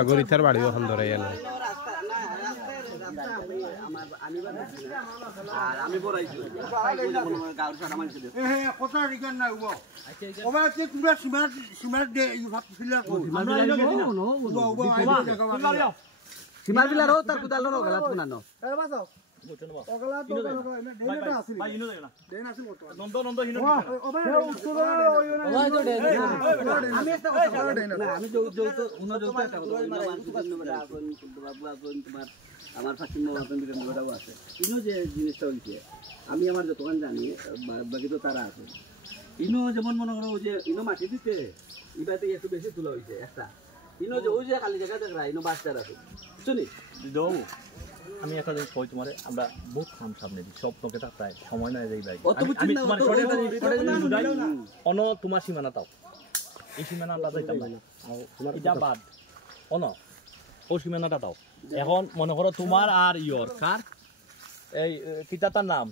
আগরিতার বাড়ি ওখান ধরে গেল আমি বড়াইছি গাঁর সারা মানুষ কথা রিগান না উবো ওবা তে কুড়া সিমার দে ইউ ভাত ফিলার কো আমরা ইনো উবো উবো সিমার ফিলার ও তার কুদাল নো গলা তুনা নো এ বাসাও ওগলা তো দেনা আসিল ভাই ইনো দেনা দেনা আসিল তো নন্দ নন্দ হিনো ওবা ওবা তো দেনা আমি একটা কথা না আমি তো উনো তো একটা কথা বাবু আগুন তোমার আমার ফাকিম বাবা বিরান বড়াও আছে ইনো যে জিনিসটা হইছে আমি আমার যতক্ষণ জানি বাকি তো তারা আছে ইনো যেমন মনে করো যে ইনো মাটি দিতে ইবাতে একটু বেশি তুলা হইছে একটা ইনো যে ওই যে খালি জায়গা দেখরা ইনো বাচ্চার আছে বুঝছনি দাও আমি একটা জিনিস কই তোমারে আমরা বহুত কম সামনে দিই সব তোকে তাই সময় নাই যাই ভাই আমি তোমার ছড়ে অন তোমার সীমানা তাও এই সীমানাটা যাইতাম না এটা বাদ অন ও সীমানাটা দাও এখন মনে করো তোমার আর ইয়োর কার এই কিতাটার নাম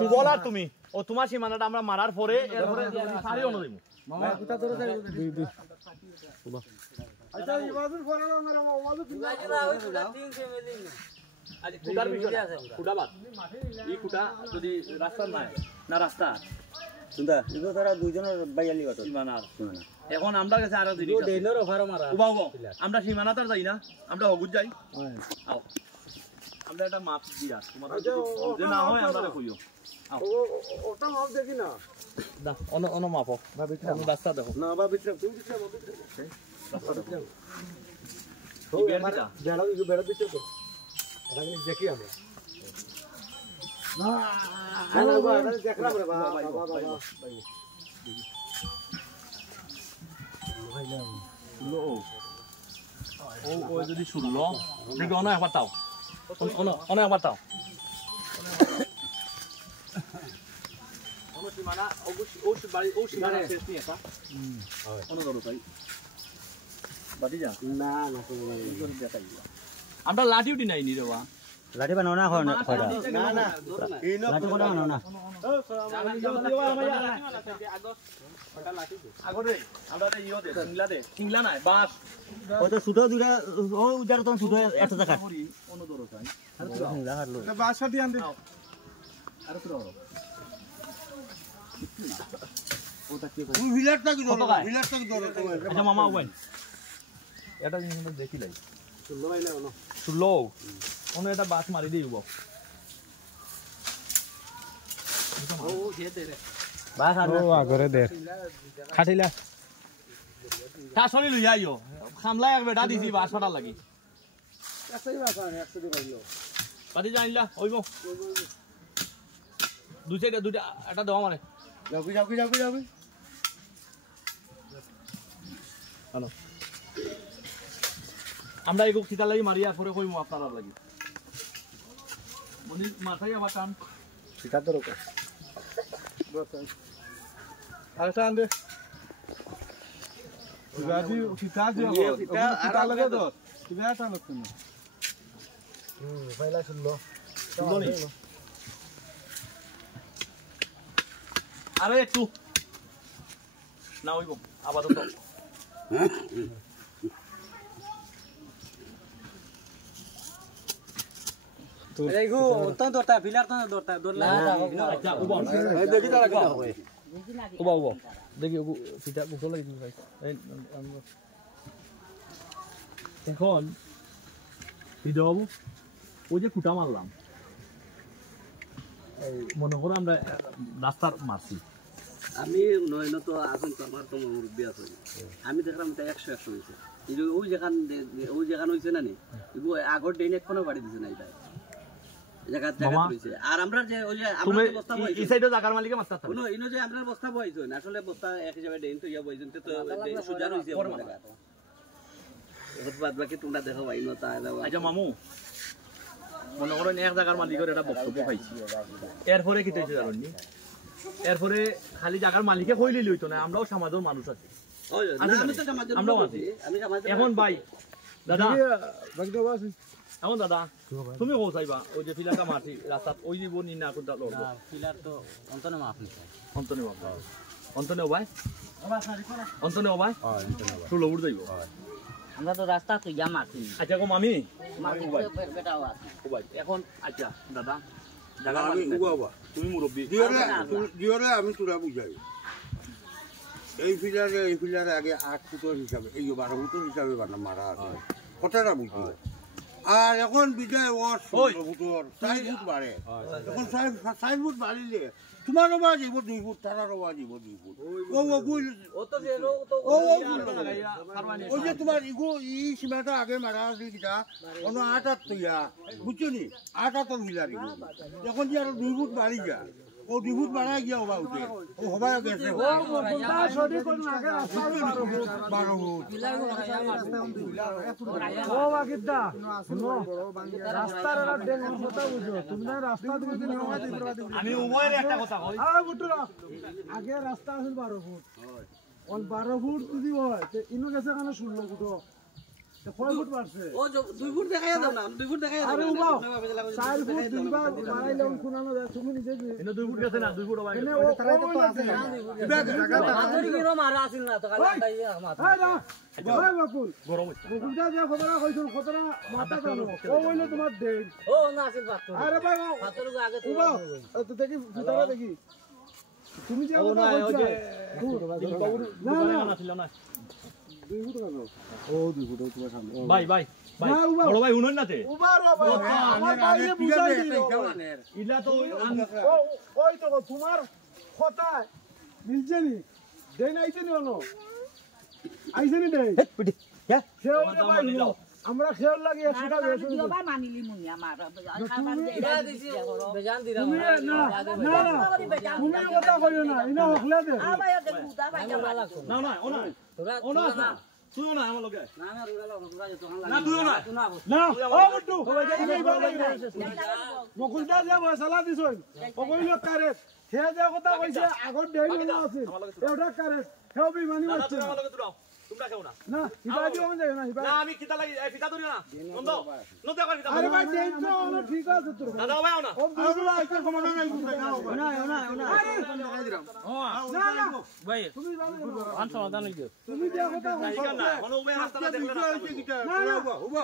সুবল আর তুমি ও তোমার সীমানাটা আমরা মারার পরে এরপরে সারি অন্য দিব মামা কিতা ধরে যাই আচ্ছা ইবাদুল ফরানা মেরা ওয়াজু কিনা ওই সুদা 3 ফ্যামিলি না আজ কুটার বিষয় আছে কুটা বাদ এই কুটা যদি রাস্তা নাই না রাস্তা সুন্দর এগো তারা দুইজনের বাইয়ালি কত সীমানা এখন আমরা কাছে আরো দিদি দেনর অফার মারা উবাও আমরা সীমানা তার যাই না আমরা হগুজ যাই আও আমরা এটা মাপ দিয়া তোমার যে না হয় আমরা কইও আও ওটা মাপ দেখি না দা অন মাপো ভাবি তুমি রাস্তা দেখো না ভাবি তুমি দিছো রাস্তা দেখো এই বেড়া বেড়া ইগো বেড়া দিছো তো এটা কি দেখি আমরা না না বাবা দেখলাম রে বাবা বাবা লো ও যদি শুনলো দেখো অনেক একবার তাও অনেক একবার তাও সীমানা অবশ্যই বাড়ি ও সীমানা শেষ নিয়ে একটা অনুরোধ ভাই বাদি যা না না আমরা লাঠি উঠি নাই নি রে বা লাঠি বানাও না হয় না না লাঠি বানাও না আগরে আমরা ইও দে সিংলা নাই বাস ও তো ছোট দুটা ও উজার তো ছোট একটা জায়গা অনুরোধ চাই সিংলা হারলো বাস সাথে আন দে আর তো ওটা কি কই ভিলারটা কি ধরো ভিলারটা কি ধরো আচ্ছা মামা ওই এটা জিনিস আমরা দেখি লাই শুনলো ভাই না কোনো শুনলো ওনে এটা বাস মারি দিব ও খেতে রে বাস আর ও আগরে দে খাটিলা তা শুনি লই আইও খামলা এক বেটা দিছি বাস ফাটা লাগি একসাথে বাস আনে একসাথে কইলো পাতি জানিলা ওইবো দুইটা এটা দাও আমারে যাও হ্যালো আমরা এই কিতা লাগি মারিয়া পরে কইমু আপনারা লাগি মনি মাথায় আবার টান কিতা তো রকম বস আর টান দে গাদি কিতা দিও কিতা লাগে তো কিতা টান লক্ষণ ফাইলা শুনলো নি আরে একটু না হইব আপাতত এইগো তো দরতা ফিলার তো দরতা দরলা আচ্ছা উবা দেখি তারা কথা কই উবা দেখি ওগো ফিটা গোসল লাগি ভাই এখন ভিডিও ওই যে ফুটা মারলাম মনে করো আমরা রাস্তার মারছি আমি নয়ন তো এখন তো আমার তো মুরব্বী আছে আমি দেখলাম এটা 100 হয়েছে ওই যেখান হয়েছে না নি আগর ডেন এখনো বাড়ি দিছে না এটা আর আমরা যে ওই যে আমরা বস্তা এই সাইডে জায়গার মালিকে মাস্টার থাকে কোনো ইনো যে আমরা বস্তা বইছো না আসলে বস্তা এক হিসাবে ডেন তো ইয়া বইছেন তো সুজার হইছে ওর জায়গা ওর বাদ বাকি তোমরা দেখো ভাই নো তা আচ্ছা মামু মনে করেন এক জায়গার মালিকের এটা বক্তব্য পাইছি এরপরে কি হইছে জানেন এরপরে খালি জায়গার মালিকে কইলেই হইতো না আমরাও সমাজের মানুষ আছি আমি তো সমাজের আমরাও আছি এখন ভাই দাদা বাকি তো আছে এখন দাদা তুমি কো চাইবা ওই যে ফিলারটা মারছি রাস্তাত ওই দিব নি না কোনটা লড়ব ফিলার তো অন্তনে মাফ নি অন্তনে বাবা অন্তনে ভাই অন্তনে ভাই তো লবুর যাইব আমরা তো রাস্তা তো ইয়া মারছি আচ্ছা গো মামি মারছি বেটাও আছে ও ভাই এখন আচ্ছা দাদা জায়গা আমি উবাবা তুমি মুরব্বি দিওরে আমি তোরা বুঝাই এই ফিলারে আগে 8 ফুটের হিসাবে এই 12 ফুটের হিসাবে মারা আছে কথাটা বুঝি আর এখন বিজয় ওয়ার্ড 16 ফুটের 4 ফুট বাড়ে এখন 4 ফুট বাড়িলে তোমারও বা যাব 2 ফুট তারারও বা যাব 2 ফুট ও তো যে ওই যে তোমার ই সীমাটা আগে মারা আছে কিটা অন্য 8 তৈয়া বুঝছো নি 8 ফিলার এখন যে আরো 2 ফুট বাড়ি যা ও 2 ফুট বাড়া গিয়া হবা উঠে ও হবা গেছে ও সঠিক কোন আগে রাস্তা 12 ফুট ও বাকিদা শুনো রাস্তার ডেন কথা বুঝো তোমরা রাস্তা দিতে আমি উভয়ের একটা কথা কই আগে রাস্তা আছে 12 ফুট ওই 12 ফুট যদি হয় তে ইনো গেছে কেন 16 ফুট তে কয় ফুট বাড়ছে ও 2 ফুট দেখাই দাও না 2 ফুট দেখাই দাও আরে বাবা 4 ফুট দুইবার মারাইলে কোনানো যায় তুমি নিজে এনে 2 ফুট গেছে না 2 ফুট হবে এনে ও তো আছে আদরি কিরো মারা আছিল না তো কাল তাই মাথা হ্যাঁ না ওই বাকুল গরম হচ্ছে বকুলটা যে খবরা কইছো খতরা মাথা কানো ও হইলো তোমার ডেট ও না আছিল পাত্র আরে ভাই পাত্র আগে তো দেখি ভিতরে দেখি তুমি যে কথা বলছো না ছিল না 2 ফুট কানো ও 2 ফুট তোমার সামনে ভাই ভাই ভাই বড় ভাই শুনুন না তে উবার ভাই আমার বাইরে বুঝাই দিও ইলা তো ওই তো তোমার কথা মিলছে নি দেন আইছে নি হলো আইছে নি দেন পিটি হ্যাঁ খেও রে ভাই আমরা খেও লাগি 100 টাকা বেশি দিও ভাই মানিলি মুনি আমার খাবার এটা দিছি বেজান দিরা তুমি না তুমি কথা কইও না ইনা হখলে দে আবাই দে বুদা ভাই না না ওনা না তুইও না আমার লগে না না রুলা রুলা তো না তুইও না না ও বটু মকুলদা যা মশলা দিছই ও কইলো কারে খে যা কথা কইছে আগর দেই না আছে এটা কারে হেও বেমানি হচ্ছে আমার লগে তুই তোমরা কেউ না না হিবা দিও যায় না হিবা না আমি কিতা লাগি ফিতা ধরিও না নন্দ নন্দ কর ফিতা আরে ভাই দেই তো না ঠিক আছে তোর দাদা ভাই না ও বুঝলা আইতে সমাধান নাই না না ভাই তুমি যাবে আন সমাধান হই তুমি যে কথা কইছো না মনে উবে রাস্তা দেখলে না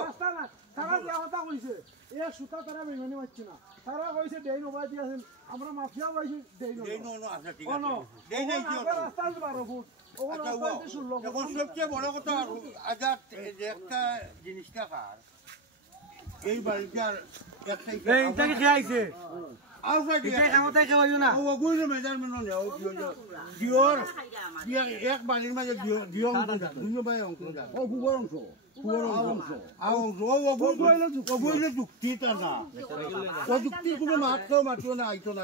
রাস্তা না তারা যে কথা কইছে এ সুতা তারা বেমানি হচ্ছে না তারা কইছে দেই নবা দিয়াছেন আমরা মাফিয়া কইছি দেই নো আচ্ছা ঠিক ও নো দেই নাই কি হলো রাস্তা 12 ফুট ও রাস্তা 16 এখন সবচেয়ে বড় কথা আজাদ একটা জিনিসটা কার এই বাড়িটার এইটাকে খেয়াইছে আউটসাইড এটা কামতে খাওয়াইও না ও গুইলো মেজারমেন্ট নেও দিওর এক বাড়ির মাঝে দিও দুনো ভাই অংশ ও ফুবর অংশ অবৈধ যুক্তি তা না ও যুক্তি কোনো মাত্র না আইতো না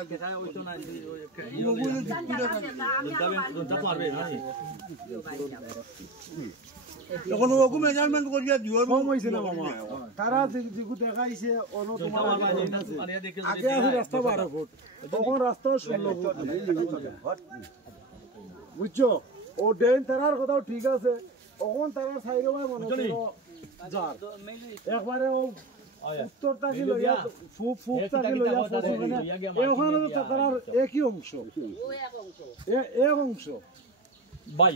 এখন ওগু মেজারমেন্ট করিয়া দিওর কম হইছে না মামা তারা যেগু দেখাইছে অন তোমার আগে আছে রাস্তা 12 ফুট তখন রাস্তা 16 ফুট বুঝছো ও ডেন তারার কথাও ঠিক আছে তখন তারা সাইরে ভাই মনে করো যার একবারে ও উত্তর তাকি লইয়া ফুপ তাকি লইয়া ফসনে এখানে তো তারার একই অংশ এক অংশ ভাই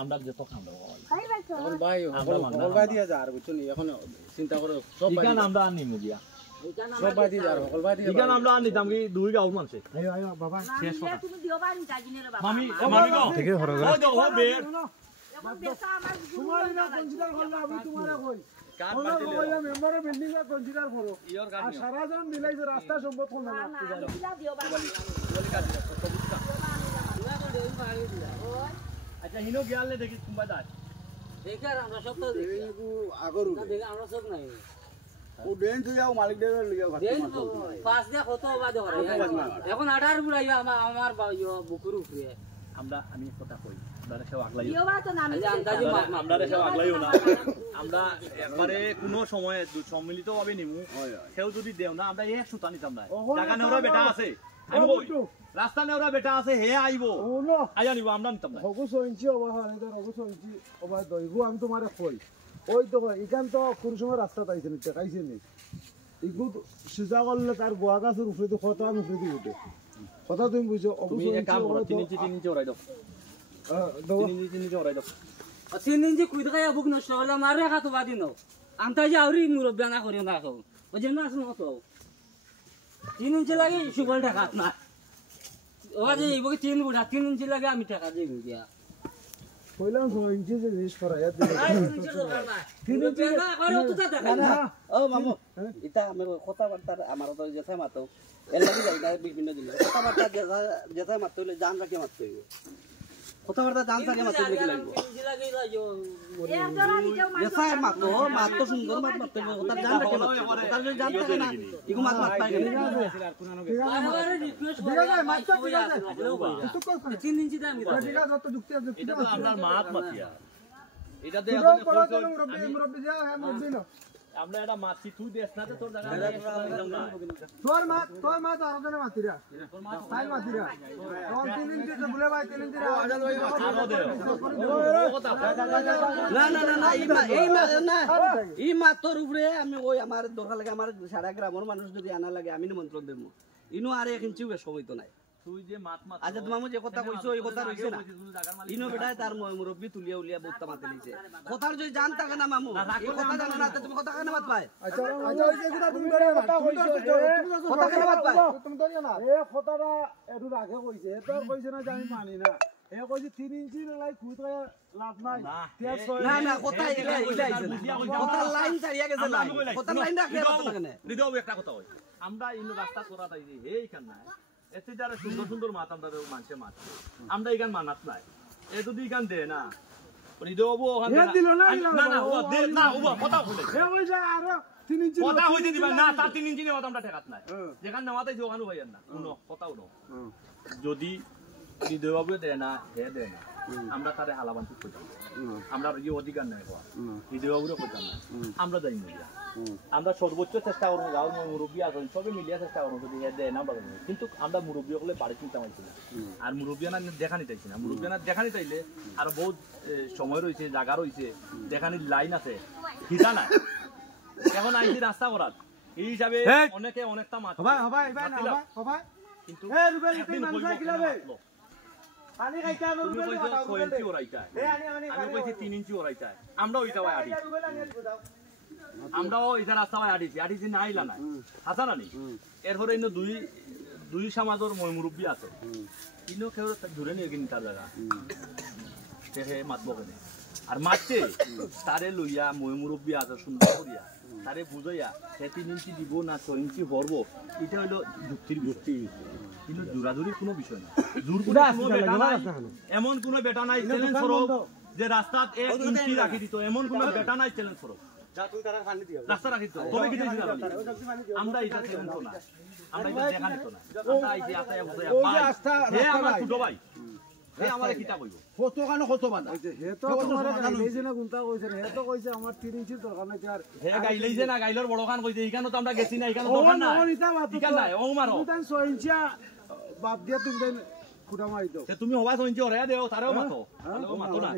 আমরা যে তো খাম এখন ভাই সকল ভাই দিয়া যার বুঝছো নি এখন চিন্তা করো সব ভাই আমরা আনি মুদিয়া সব ভাই দিয়া যার সকল ভাই দিয়া ইগান আমরা আনি দাম কি দুই গাঁও মানছে আয়ো বাবা শেষ কথা তুমি দিও ভাই কাজিনে রে বাবা মামি মামি গো থেকে হরে ও তো ও বে এখন বেসা আমার তোমার না কনসিডার করলে আমি তোমারে কই কাট মারতে লইয়া মেম্বার বিল্ডিং এ কনসিডার করো আর সারা জন মিলাই যে রাস্তা সম্পদ কোন না দিও ভাই আচ্ছা হিনো গিয়ালে দেখি কুম্বা দাস দেখার আমরা সব তো দেখি আগরু দেখি আমরা সব নাই ও ডেন তুইও মালিক দেবের লিয়া দেন পাঁচ দিয়া কত বাদ করে এখন 18 বুড়াইয়া আমার বুকুর উপরে আমরা আমি কথা কই আমরা সব আগলাই দিও ভাই তো নামি আমরা সব আগলাইও না আমরা একবারে কোন সময় সম্মিলিতভাবে নিমু সেও যদি দেও না আমরা এক সুতা নিতাম না জায়গা নেওরা বেটা আছে আমি কই রাস্তা নেওরা বেটা আছে হে আইবো ও না আইয়া নিব আমরা নিতাম না হগু সইঞ্চি ওবা হয় না হগু সইঞ্চি ওবা দইগু আমি তোমারে কই ওই তো এখান তো কোন সময় রাস্তা তাইছে নি দেখাইছে নি ইগু সুজা করলে তার গোয়া গাছের উপরে দিয়ে কথা উপরে দিয়ে উঠে কথা তুমি বুঝছো তুমি এক কাম করো 3 ইঞ্চি ওরাই দাও 3 ইঞ্চি ওরাই দাও 3 ইঞ্চি কুই দেখায় বুক নষ্ট হলে মারে খাতো বাদি নাও আমতা যে আউরি মুরব্বা না করিও না খাও ও যে না শুনো তো 3 ইঞ্চি লাগে সুবল টাকা না ও যে ইবকে 3 বুড়া 3 ইঞ্চি লাগে আমি টাকা দেই দিয়া কইলাম 6 ইঞ্চি যে জিনিস করাইয়া দিলে 3 ইঞ্চি দরকার না 3 ইঞ্চি না করে তো দেখা না ও মামু এটা আমার কথাবার্তা আমার তো যেতে মাতো এর লাগি যাই না বিভিন্ন দিন কথাবার্তা যেতে মাতো হইলে জান রাখি মাতো হইব কথাবার্তা জান থাকে মাতো লাগি লাগবে 3 ইঞ্চি লাগে যাও এক জোড়া নিজেও যেতে মাতো সুন্দর মাতো কথা জান রাখি মাতো কথা যদি জান থাকে না ইগু মাত পাই না আরে রিকোয়েস্ট ঠিক আছে মাত্র ঠিক আছে তুই কর 3 ইঞ্চি দাম ঠিক আছে যত যুক্তি আছে এটা তো আপনার মাত মাতিয়া এটা দে তুই পড়া তো মুরব্বি যা হ্যাঁ মুরব্বি না আমরা এটা মাছি তুই দেশ না তোর জায়গা তোর মা তো আরো জনে মাতিরা তাই মাতিরা তোর 3 ইঞ্চি তো বলে ভাই 3 ইঞ্চি না না না না এই মা তোর উপরে আমি ওই আমার দরকার লাগে আমার সারা গ্রামের মানুষ যদি আনা লাগে আমি নিমন্ত্রণ দেবো ইনো আর 1 ইঞ্চিও সময় তো নাই তুই যে মাত মাত আজ তোমার যে কথা কইছো এই কথা রইছে না ইনো বেটায় তার মুরব্বি তুলিয়া উলিয়া বক্তা মাতে লিছে কথার যদি জান থাকে না মামু এই কথা জানো না তুমি কথা কেন মাত পায় আচ্ছা ওই যে কথা তুমি ধরে কথা কথা কেন মাত পায় তুমি ধরে না এ কথাটা একটু আগে কইছে এটা কইছে না যে আমি মানি না এ কইছে 3 ইঞ্চি লাই খুঁত লাভ নাই না না কথা এটা আইছে কথা লাইন ছাড়িয়া গেছে লাইন কথা লাইন রাখে কথা কেন হৃদয় একটা কথা কই আমরা ইনো রাস্তা করা তাই যে এইখান না এতে যারা সুন্দর সুন্দর মাত আমরা মানুষে মাত আমরা এখান মানাত নাই এ যদি এখান দে না হৃদয় বাবু ওখান না না ও দে না ও কথা বলে এ কইছে আর 3 ইঞ্চি কথা হইতে দিবা না তার 3 ইঞ্চি নেওয়া আমরা ঠেকাত নাই যেখান নেওয়াতে যে ওখানে ভাইয়ার না উনো কথা উনো যদি হৃদয় বাবু দে না হে দে না আমরা তারে হালাবান্তি কইতাম আমরা এই অধিকার নাই হওয়া হৃদয় বাবুরও কইতাম না আমরা যাই মিলিয়া আমরা সর্বোচ্চ চেষ্টা করবো গাঁর মুরব্বী আছেন সবে মিলিয়া চেষ্টা করবো যদি হে দেয় না বলেন কিন্তু আমরা মুরব্বী হলে বাড়ি চিন্তা পাইছি না আর মুরব্বিয়ানা দেখা নিতেছি না মুরব্বিয়ানা দেখা নিতাইলে আর বহুত সময় রয়েছে জায়গা রয়েছে দেখানির লাইন আছে হিসা নাই এখন আইছি রাস্তা করার এই হিসাবে অনেকে অনেকটা মাছ কিন্তু পানি খাইতে আনো তুমি কইছো 6 ইঞ্চি ওরাইটা আমি কইছি 3 ইঞ্চি ওরাইটা আমরা ওইটা ভাই আড়ি আমরাও এটা রাস্তা ভাই আড়িছি না আইলা না হাসা নানি এরপরে ইনো দুই সমাজের মুরব্বী আছে ইনো কেউ ধরে নিয়ে কিনি তার জায়গা সে মাতবো কেন আর মারছে তারে লইয়া মুরব্বী আছে সুন্দর করিয়া তারে বুঝাইয়া সে 3 ইঞ্চি দিব না 6 ইঞ্চি ভরবো এটা হইলো যুক্তির যুক্তি কিন্তু জোরাজুরির কোনো বিষয় না জোর করে কোনো বেটা নাই এমন কোনো বেটা নাই চ্যালেঞ্জ করো যে রাস্তাত 1 ইঞ্চি রাখি দিত এমন কোনো বেটা নাই চ্যালেঞ্জ করো রাস্তা রাখি তো তবে কি দিছি আমরা এটা চ্যালেঞ্জ না আমরা এটা দেখা নিত না আমরা আইছি আতায়া বুঝাইয়া ভাই হে আমার ছোট ভাই হে আমারে কিটা কইবো কত কানো কত বাধা হে তো তোমারে গাইলেছে না গুনতা কইছে হে তো কইছে আমার 3 ইঞ্চি দরকার নাই আর হে গাইলেছে না গাইলর বড় খান কইছে এইখানে তো আমরা গেছি না এইখানে দরকার না ঠিকান নাই ও মারো তুমি 6 ইঞ্চি বাদ দিয়া তুমি খুঁটা মারি দাও তুমি হবা 6 ইঞ্চি ওরে দেও তারেও মাতো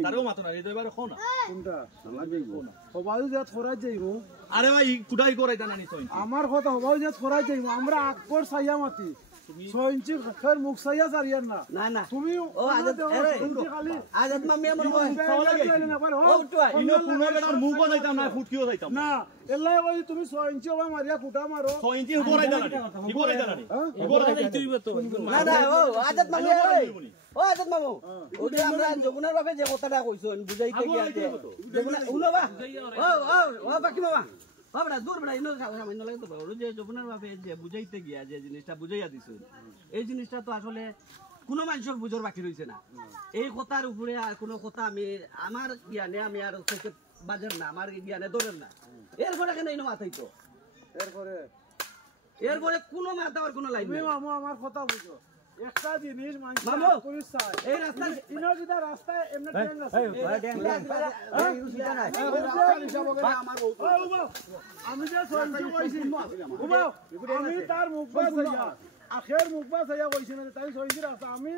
তারেও মাতো না এই দুইবার খো না কোনটা না যাইবো হবাই যা থরা যাইবো আরে ভাই কুটাই করাইতা না নি 6 ইঞ্চি আমার কথা হবাই যা থরা যাইবো আমরা আকর সাইয়া মাতি 6 ইঞ্চি ফের মুখ সাইয়া সারিয়ার না না না তুমি ও আজাদ খালি আজাদ মামি আমার বয় ও ইনো কোনো বেটার মুখ যাইতাম না ফুটকিও যাইতাম না এলাই ওই তুমি 6 ইঞ্চি হবা মারিয়া কুটা মারো 6 ইঞ্চি করাইতা না কি করাইতা না করাইতা তুইবে তো না না ও আজাদ মামি ও আজাদ মামু ও যে আমরা যমুনার বাপে যে কথাটা কইছন বুঝাইতে গিয়া যে যমুনা উলোবা ও বাকি মামা বাবড়া দূর বড়া ইনো সামান্য লাগে তো বড় যে যমুনার বাপে যে বুঝাইতে গিয়া যে জিনিসটা বুঝাইয়া দিছন এই জিনিসটা তো আসলে কোনো মানুষের বুঝর বাকি রইছে না এই কথার উপরে আর কোনো কথা আমি আমার জ্ঞানে আমি আর থেকে বাজার না আমার জ্ঞানে ধরেন না এরপরে কেন ইনো মাথাই তো এরপরে কোনো মাথা আর কোনো লাইন নেই মামু আমার কথা বুঝো একটা জিনিস মানুষ মামু পুলিশ চায় এই রাস্তা ইনো যেটা রাস্তায় এমনি ট্রেন আছে আমি যে সঞ্চয় কইছি উবাও আমি তার মুখ বা সাইয়া আখের মুখ বা সাইয়া কইছি না তাই সঞ্চয় রাস্তা আমি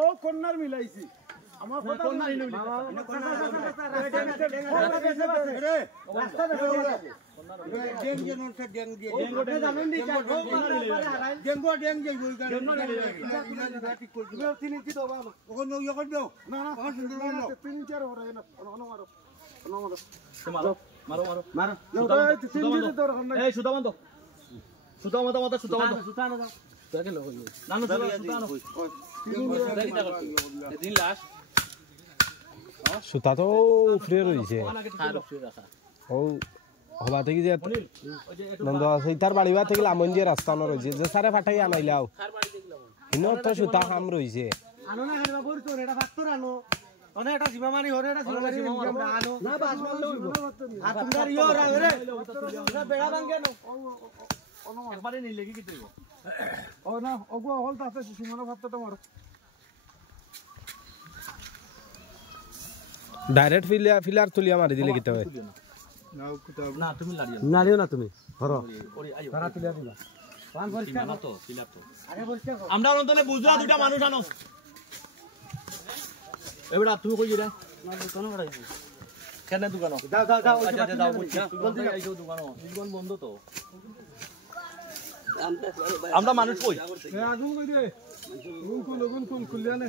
ও কন্যার মিলাইছি আমার কথা কোন নাই নইলি রাস্তা দেখো ডেং যেন সে ডেং দিয়ে আপনি জানেন নি ডেঙ্গো ডেং যাইব ঠিক করে দিও 3 ইঞ্চি দাও বাবা ওখানে ইয়ে করে দাও না না ওখানে সুন্দর করে দাও 3 ইঞ্চি আর ওরে না অন মারো মারো মারো মারো মারো 3 ইঞ্চি তো রকম এই সুতা বাঁধো সুতা মাথা সুতা বাঁধো সুতা না দাও দেখে লো না না সুতা না দিন লাস্ট সুতা তো উফরে রয়েছে ও হবা থেকে যে নন্দ আছে তার বাড়িবা থেকে লামন যে রাস্তা ন রয়েছে যে সারে ফাটাই আনাইলাও কিন্তু তো সুতা কাম রয়েছে আনো না খাইবা বড় তো এটা ফাক্তর আনো অনে এটা সীমা মারি হরে এটা সীমা মারি আনো না বাস মারলে হইব আর তোমরা ইয়ো রাবে রে এটা বেড়া ভাঙে না একবারে নিলে কি হইব ও না ওগো হলতা আছে সীমানো ফাত্তা তোমার ডাইরেক্ট ফিলার তুলিয়া মারি দিলে কি হবে না তুমি লাড়িও নালিও না তুমি হর ওরে আইও তারা তুলিয়া দিবা পান পরিষ্কার না তো ফিলার তো আগে পরিষ্কার আমরা অন্তনে বুঝলা দুটা মানুষ আনো এবারে তুমি কই রে না দোকানে বাড়াইছি কেন দোকানো দাও দাও দাও আচ্ছা আচ্ছা দাও বুঝছি জলদি আইছো দোকানো দোকান বন্ধ তো আমরা মানুষ কই এ আগুন কই দে গুন খুলিয়া নে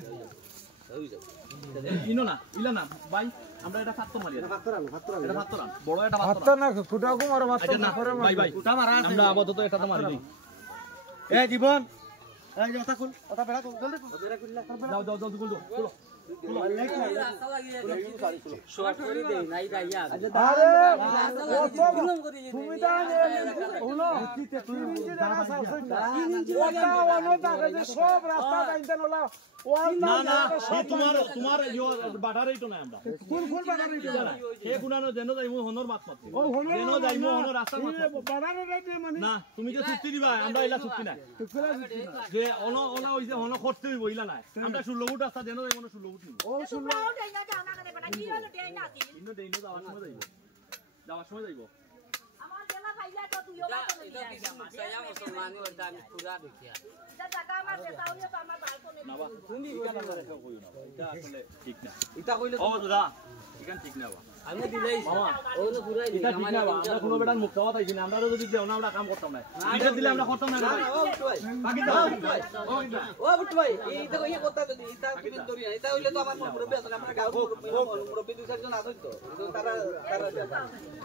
ইনো না ইলা না ভাই আমরা এটা ফাত্তর মারি ফাত্তর আনো এটা ফাত্তর বড় এটা ফাত্তর ফাত্তর না খুঁটা কো মারো আচ্ছা না ভাই ভাই খুঁটা মারা আছে আমরা আপাতত এটা তো মারি এ জীবন এই কথা খুল কথা বেড়া খুল জলদি বেড়া খুললা দাও দাও দাও খুলো রাস্তা লাগিয়ে শর্ট করে দেই নাই রাইয়া আরে তুমি তা হলো তুমি নিজে জানা সাবসেট ওটা ওনো টাকা যে সব রাস্তা বাইন্দা নলা ওয়াল না না তোমার বাটারই তো না আমরা কোন বাড়ারে দিলা হে গুনানো যেন যাইমু হনর মাত মাত ও হলো যেন যাইমু হনর রাস্তা মাত বাড়ারে রে মানে না তুমি যে চুক্তি দিবা আমরা ইলা চুক্তি নাই যে অনা হইছে হন করতে হইব ইলা নাই আমরা 16 ফুট রাস্তা যেন যাইমু 16 ফুট নিব ও শুনলো ইনো দেইনো যাওয়ার সময় যাইব আমার জেলা ভাইলা তো তুইও বাতো নেই সায়া মুসলমানি ওটা আমি পুরা দেখিয়া এটা জায়গা আমার দেতাউলে তো আমার বালকনি না বা তুমি ইকানা করে কইও না এটা আসলে ঠিক না এটা কইলে ও দাদা ইকান ঠিক না বা আমি দিলাই মামা ও না পুরাই এটা ঠিক না বা আমরা কোনো বেটার মুক্ত কথা আইছি না আমরা যদি দেও না আমরা কাম করতাম না এটা দিলে আমরা করতাম না ভাই বাকি দাও ও বুট ভাই এইটা কইয়া কথা যদি এটা তুমি ধরি এটা হইলে তো আমার মুরব্বি আছে আমরা গাঁও মুরব্বি দুই চারজন আছে তো তারা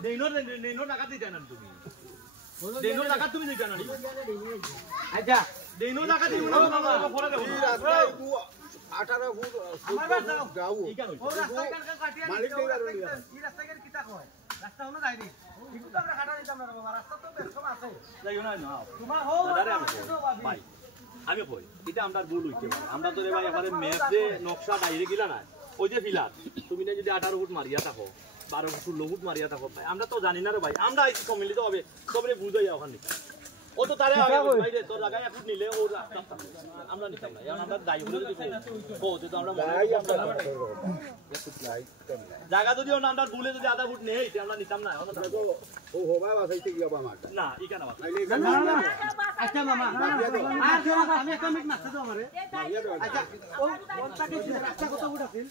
দেইনো টাকা দিতে না তুমি দেইনো টাকা তুমি দিতে না আচ্ছা দেইনো টাকা দিও না বাবা পরে দেব রাস্তা 18 ফুট আমার গাও ইকান ও রাস্তা কাটিয়া মালিক এই রাস্তা কেন কিটা কয় রাস্তা হলো যায়নি কিন্তু তো আমরা কাটা দিতাম না বাবা রাস্তা তো বেশম আছে যাইও না না তোমার হো দাদারে আমি ভাই আমি কই এটা আমরা ভুল হইছে আমরা তো রে ভাই আমারে ম্যাপ যে নকশা বাইরে গিলা না ওই যে ফিলার তুমি না যদি 18 ফুট মারিয়া থাকো 12 ফুট 16 ফুট মারিয়া থাকো ভাই আমরা তো জানি না রে ভাই আমরা এই সম্মিলিত হবে সবরে বুঝাই ওখানে ও তো তারে আগে ভাই রে তোর জায়গায় ফুট নিলে ও রাস্তা আমরা নিতাম না এখন আমরা দাই বলে যদি কো তো আমরা জায়গা যদি ও নামটা ভুলে যদি আধা ফুট নেই তে আমরা নিতাম না ও হবা বাসাইতে গিয়া বা মাটা না ইকানা বাস না আচ্ছা মামা আর আমি একটা মিনিট নাস্তা দাও আমারে আচ্ছা ও কোনটা কি রাস্তা কত ফুট আছিল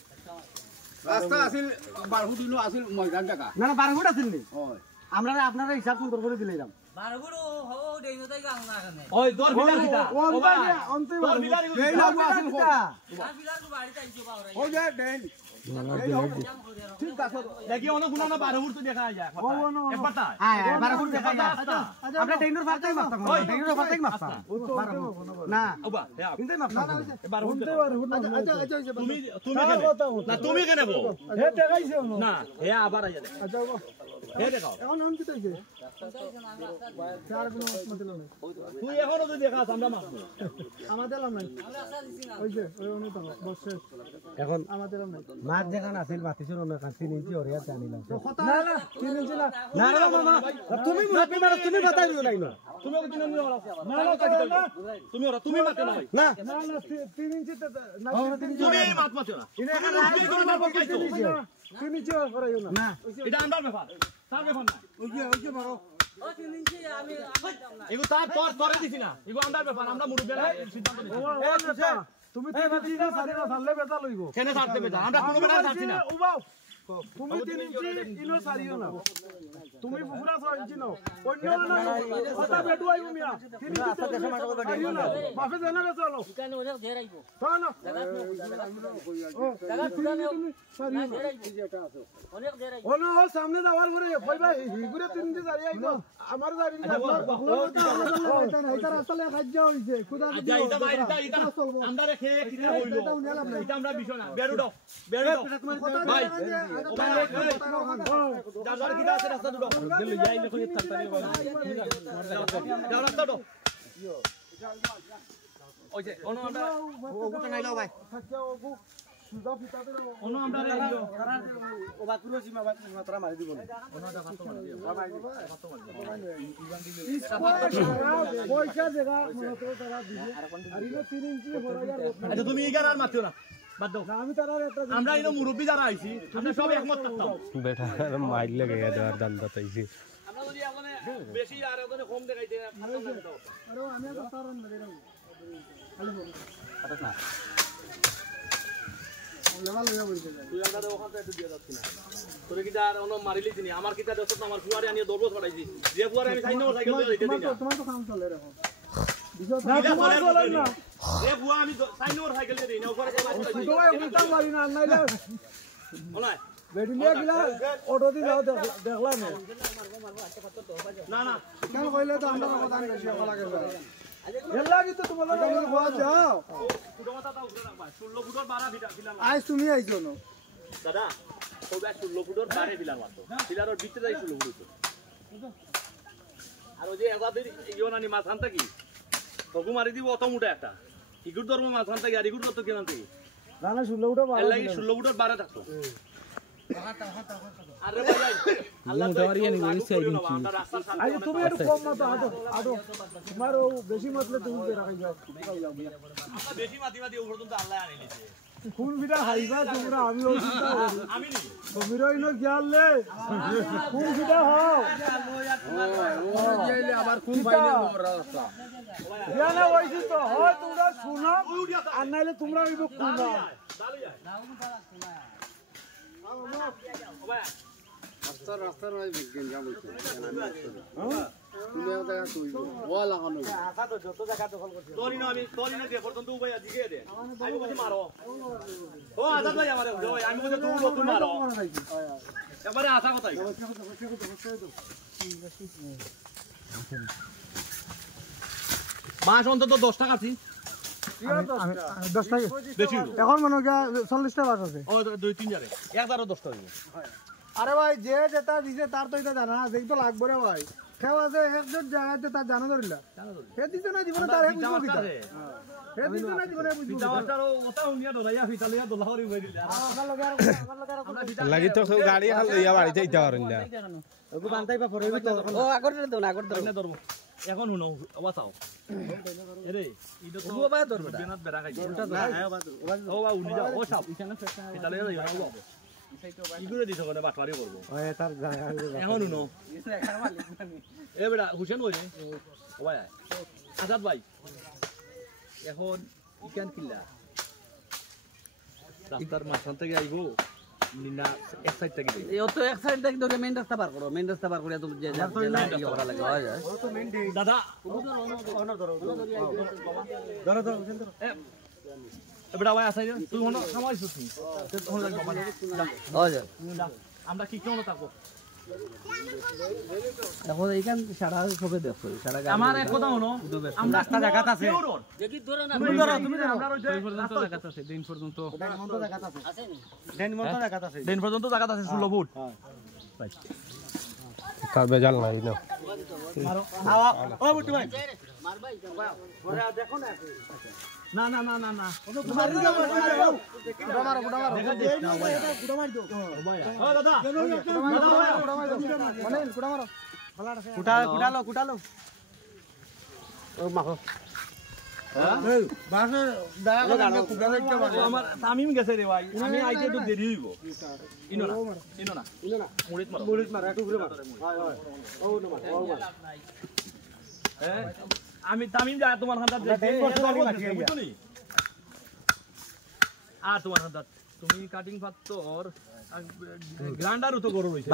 রাস্তা আছিল 12 দিনও আছিল ময়দান জায়গা না না 12 ফুট আছিল নি হয় আমরা আপনারা হিসাব সুন্দর করে দিলাম বারগুড়ো হো দেইনো তাই গাও না কানে ওই তোর বিলার কিটা ও ভাই অন্তে তোর বিলার এই লাগু আছিল আর বিলার তো বাড়ি তাইছো বাওরা ও যে দেন ঠিক আছে দেখি অন গুনা না 12 ফুট তো দেখা যায় একবারটা হ্যাঁ 12 ফুট দেখা যায় আমরা ট্রেনের ফারতেই মাপতাম ট্রেনের ফারতেই মাপতাম না ওবা কিন্তু মাপতাম 12 ফুট আচ্ছা তুমি না তুমি কেন বল হে দেখাইছে না হে আবার আইয়া দে আচ্ছা হে দেখাও এখন অন কি তাইছে চার কোনো মতলব নাই তুই এখনো যদি দেখাস আমরা মারবো আমাদের লাম নাই আমরা আশা দিছি না ওই যে ওই অনুত বসে এখন আমাদের লাম নাই মাছ যেখানে আছিল মাতিছিল না কাছে নিচে ওরিয়া জানিলাম না না 3 ইঞ্চি না না না মামা তুমি মুরব্বি মারা তুমি বাতাই দিও নাই না তুমি ওকে কিনে নিও না না তুমি ওরা তুমি মারতে না ভাই না না 3 ইঞ্চি না 3 ইঞ্চি তুমি মাত মারতে না তুমি কোনো ব্যাপার পাইছো 3 ইঞ্চি করাইও না এটা আমার ব্যাপার তার ব্যাপার না ওই যে মারো ও তিন ইঞ্চি আমি দাম না এগো তার তোরে দিছি না এগো আমার ব্যাপার আমরা মুরব্বিরা সিদ্ধান্ত নিছি ও আচ্ছা তুমি 3 ইঞ্চি ছাড়লে বেটা লইব কেন ছাড়তে বেটা আমরা কোনো বেটা ছাড়ছি না উবাও তুমি 3 ইঞ্চি ইনো ছাড়িও না তুমি পুরা 6 ইঞ্চি নাও অন্য না কথা বেটু আইবো মিয়া 3 ইঞ্চি ছাড়িও না মাফে জানা রে চলো এখানে ওরে ঘেরাইবো না জায়গা টুকানো ছাড়িও না অনেক ঘেরাইবো ওনা ও সামনে যাওয়ার পরে কইবা হিগুরে 3 ইঞ্চি ছাড়ি আইবো আমার জারি না এটা রাস্তা লে খাজ্জা হইছে খুদা আচ্ছা এটা ভাই এটা আমরা রেখে কিনে হইলো এটা আমরা বিষয় না বেরু দাও ভাই যার কি আছে রাস্তা দুটো দিল যাইলে কই তাড়াতাড়ি যাও রাস্তা দাও ওই যে ono আমরা ওগুটা নাইলো ভাই সুদা পিতাতে ono আমরা রেডিও ওবা কুলো সীমা মাত্রা মারি দিব onoটা ভাত মার দিও পয়সা জায়গা মনে তো তারা দিবে আর ইনো 3 ইঞ্চি বড় ইয়ার আচ্ছা তুমি ইগার আর মারছো না বাদ দাও আমি তারা একটা আমরা ইনো মুরব্বি যারা আইছি আমরা সব একমত থাকতাম বেটা মাইল লাগে দেওয়ার দান বাতাইছি আমরা যদি ওখানে বেশি আর ওখানে কম দেখাইতে ভালো লাগে দাও আরে আমি তো তারন না দেরাম খালি বল আচ্ছা না লেভেল হয়ে বলতে তুই আমরা ওখান থেকে দিয়ে যাচ্ছি না তোরে কি আর ono মারিলি দিনি আমার কিটা দস্ত আমার ফুয়ারে আনিয়ে দরবো ছড়াইছি যে ফুয়ারে আমি সাইন সাইকেল দিয়ে দিতে দিনা তোমার তো কাম চলে রাখো না তোমার চলে না যে ফুয়া আমি সাইন সাইকেল দিয়ে দিনা উপরে তো ভাই উল্টা মারি না নাইলে ওলাই বেডিলিয়া গিলা অটো দি যাও দেখলা না না কেন কইলে তো আমরা কথা নাই বেশি লাগে এলা কি তো তোমার লাগে হওয়া যাও ফুটো মাথা দাও উপরে রাখবা 16 ফুটর 12 ফিট দিলাম আজ তুমি আইছো না দাদা ওটা 16 ফুটর 12 দিলাম মাত্র পিলারের ভিতরে 16 ফুট আর ওই যে এগাদের ইয়োনানি মাছ আনতা কি তবু মারি দিব অত মোটা একটা ইগুর ধর্ম মাছ আনতা কি আর ইগুর কত কেন আনতে না না 16 উঠা এর লাগি 16 ফুটর 12 থাকতো আরে ভাই আল্লাহ দরিয়া নি গইছে আজ তুমি একটু কম মত আদো তোমার ও বেশি মতলে তুমি রাখাই যাও বেশি মাটি মাটি উপর পর্যন্ত আল্লাহ আনি লিছে কোন বিটা হাইবা তোমরা আমি ওই চিন্তা করি আমি নি তোমরা ইনো গিয়ালে কোন বিটা হও যাইলে আবার কোন বাইলে মোর রাস্তা জানা হইছি তো হয় তোমরা শুনো আর নাইলে তোমরা হইব কোন দালু যায় রাস্তার ভাই বিজ্ঞান যা বলছো তুমি একটা কই ওয়া লাগানো তোরি না দিয়ে পর্যন্ত উপায় দিকে দে আমি বলি মারো ও আজাদ ভাই আমারে ওই আমি বলি তুই মারো এবারে আশা কথাই মাছ অন্তত 10 টাকা আছি 10 টাকা বেশি এখন মনে হয় 40 টাকা আছে ও 2-3 জারে 1010 টাকা আরে ভাই যে যেটা দিছে তার তো এটা জানা না যেই তো লাগবে রে ভাই কেউ আছে একজন জায়গাতে তার জানা ধরিলা হে দিছে না জীবনে তার হে বুঝবো কি হে দিছে না জীবনে বুঝবো দাওয়াটার ওটা উনিয়া ডলাইয়া ফিতালিয়া দলাহরি হই দিলা আমার লগে লাগি তো কেউ গাড়ি হাল লইয়া বাড়িতে যাইতে পারেন না ওগো বান্তাই পা পড়ে তো ও আগর তো না আগর না ধরবো এখন শুনো ওয়াসাও এরে ইদো তো ও বা ধরবে বেনাত বেরা খাই ও বা উনি যাও ও সব ফিতালিয়া যাইবা ও ইগুরে দিছ কোনে বাটপারি করব ওই তার জায়গা এখন শুনো এ বেটা হুসেন কই রে ও ভাই আজাদ ভাই এখন ইকান কিল্লা রাস্তার মাঝখান থেকে আইবো নিনা এক সাইড থেকে যাইবো এই তো এক সাইড থেকে ধরে মেইন রাস্তা পার করো মেইন রাস্তা পার করে তুমি যে ইয়ে করা লাগে হয় যায় দাদা ধরো এ বেটা ভাই আসাই তুই হনো খামাইছিস তুই হনো লাগবে মানে হয় যায় আমরা কি কেন থাকবো দেখো এইখান সারা সবে দেখো সারা আমার এক কথা হনো আমরা রাস্তা জায়গাত আছে দেখি ধরো না তুমি ধরো আমরা ওই পর্যন্ত জায়গা আছে দিন পর্যন্ত আছে নি দিন পর্যন্ত জায়গা আছে 16 ফুট তার বেজাল নাই না ও বুটু ভাই মার ভাই পরে দেখো না না না না না না মারি দাও গুড়া মারো দেখা দে না ভাই গুড়া মার দাও ও দাদা গুড়া মার দাও মানে গুড়া মারো কুটালো ও মাখো এই বাসে দাঁড়া করে কুটা রাখতে পারে আমার তামিম গেছে রে ভাই আমি আইতে একটু দেরি হইব ইনো না মুড়িত মারো একটু ঘুরে মার হয় হয় ও না মার ও মার আমি তামিম যায় তোমার হাতে দেখে বুঝছো নি আর তোমার হাত তুমি কাটিং পাত্তর গ্রাইন্ডারও তো গরম হইছে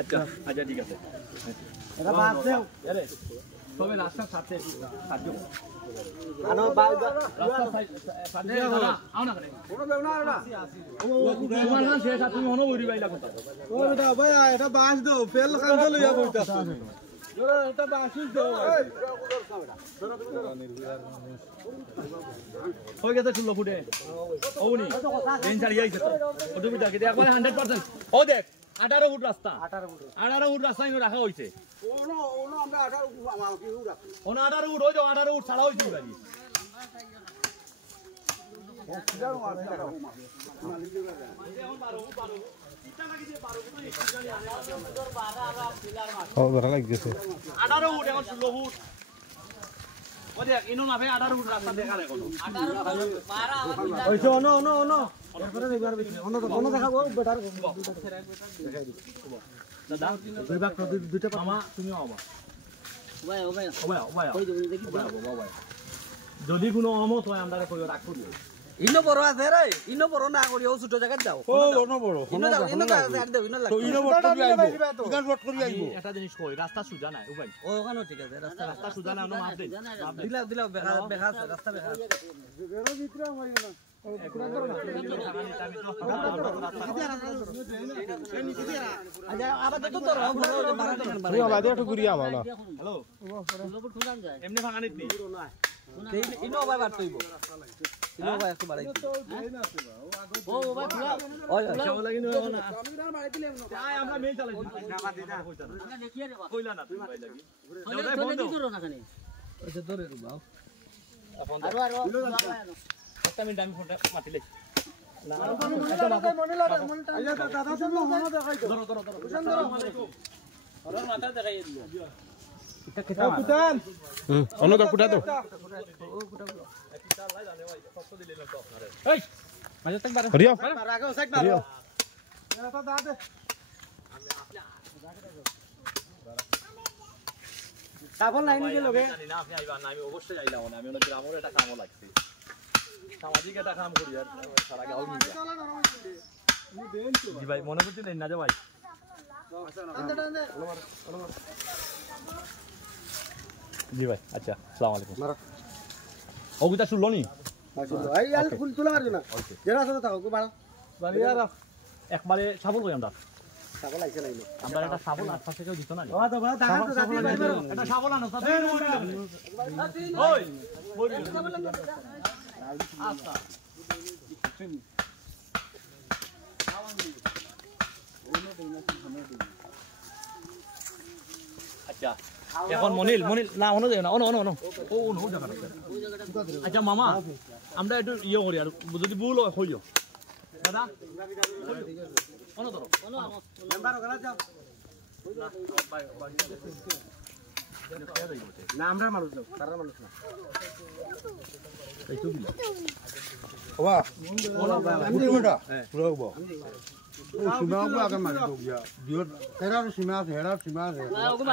আচ্ছা আচ্ছা ঠিক আছে এটা বাদ দাও আরে তবে রাস্তার সাথে সাহায্য আনো বাল সাথে আও না করে কোনো বেউ না না তোমার না শেষ তুমি হনো বইরি বাইলা কথা ও বেটা ভাই এটা বাস দাও ফেল কান্দে লইয়া বইতাছ এটা বাস দাও হয়ে গেছে 16 ফুটে ওনি দেন ছাড়ি আইছে তো ও তুমি দেখে দেখ 100% ও দেখ 18 ফুট রাস্তা 18 ফুট রাস্তা ইনো রাখা হইছে ওনো আমরা 18 আমার কি রাখি ওনা 18 ফুট হই যাও 18 ফুট ছাড়া হইছে গাড়ি ভালো লাগছে 18 ফুট এখন 16 ফুট ও দেখ ইনো না ভাই 18 ফুট রাস্তা দেখা রে কোনো 18 12 ওইছো ono এরপরে দেখবার বিনে ono দেখাবো বেটার দাদা দুই ভাগ দুইটা মামা তুমি আওবা ভাই ওবাই দেখি যদি কোনো অমত হয় আমরা কইও রাখ করিও ইনো বড় আছে রে ইনো বড় না করি ও ছোট জায়গা যাও ও ono বড় ইনো যাও ইনো কাজ দেও ইনো তো লাগবে ইনো ভোট করি আইবো ইগান ভোট করি আইবো একটা জিনিস কই রাস্তা সুজা নাই ওবাই ও ওখানে ঠিক আছে রাস্তা রাস্তা সুজা নাই মাপ দে দিলাও বেখা আছে রাস্তা বেখা আছে এর ভিতরে মারি না আচ্ছা আবার তো তোর বাড়া দেন তুমি আলাদা একটু ঘুরিয়ে আমা না হ্যালো লোবট খুলান যায় এমনি ভাঙা নিতনি ইনো আবার বাড়তইব ইনো আবার একটু বাড়াই ও ভাই খুলা ওই সব লাগি না তাই আমরা মেল চালাইছি আমরা দেখিয়ে রে কইলা না তুমি ভাই লাগি চলে কি করো না খানে ওইটা ধরে রুবাও আরো একটা মিনিট আমি ফোনটা মাতিলে মনে লাগে আইয়া দাদা তুমি ono দেখাই দাও ওর মাথা দেখাই দিল কুতান অন্য তো কুটা তো এই মাঝে তক বারে হরিও রাগো সাইড হরিও এটা দাদা সাবল নাই নিয়ে লগে জানি না আপনি আইবা না আমি অবশ্যই আইলাম না আমি অনেক গ্রামের একটা কামও লাগছে সামাজিক একটা কাম করি আর সারা গাও নিয়ে জি ভাই মনে করছেন না যে ভাই জি ভাই আচ্ছা আসসালামু আলাইকুম ও গুতা শুনলো নি আই আল ফুল তুলা মারছ না জেরা আছে তাও কো বাড়া বাড়িয়া রাখ একবারে সাবল কই আমরা সাবল আইছে নাইলো আমরা একটা সাবল আশপাশ থেকেও দিত না ও তো বাড়া দাঁড়া তো দাদি বাইরে এটা সাবল আনো সাথে ওই বড়ি আচ্ছা আচ্ছা এখন মনিল না অন্য দেয় না অন্য ও জায়গা আচ্ছা মামা আমরা একটু ইয়ে করি আর যদি ভুল হয় হইও দাদা অন্য ধরো নাম্বার ওখানে যাও না আমরা মানুষ যাও তারা মানুষ না এইটু দিলা ওবা আমি ওটা পুরো ওবা ও সীমাও আগে মারি তো গিয়া দিও তেরা সীমা আছে হেরা সীমা আছে